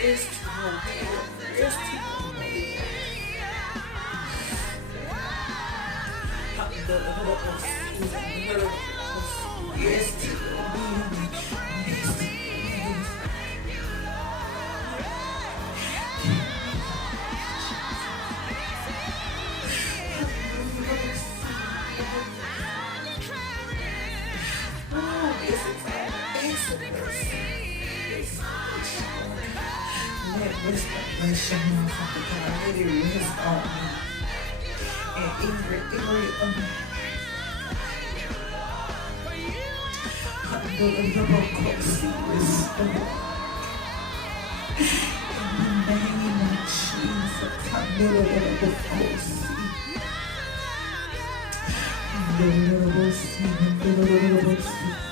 Yes, to yes, let restoration, Father God, let it rest on me in every area of my restore in the name of Jesus. Hallelujah.